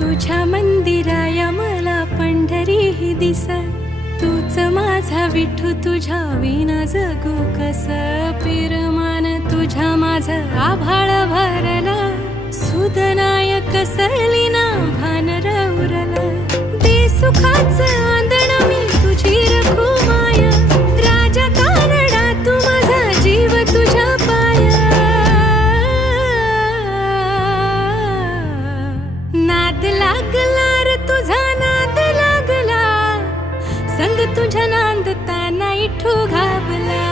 तुझ्या मंदिराया मला पंढरी ही दिस, तूच माझा विठू तुझ्या विना जगू कस. पिरमान तुझ्या माझ आभाळ भरला, सुदनाय कसली ना भान रवरला. दे सुखाच आंदण मी तुझी रखू माया, राजा तारडा तू माझा जीव तुझ्या पाया. नाद लागला रे तुझा नाद लागला, संग तुझ्या नांदताना इठू घाबला.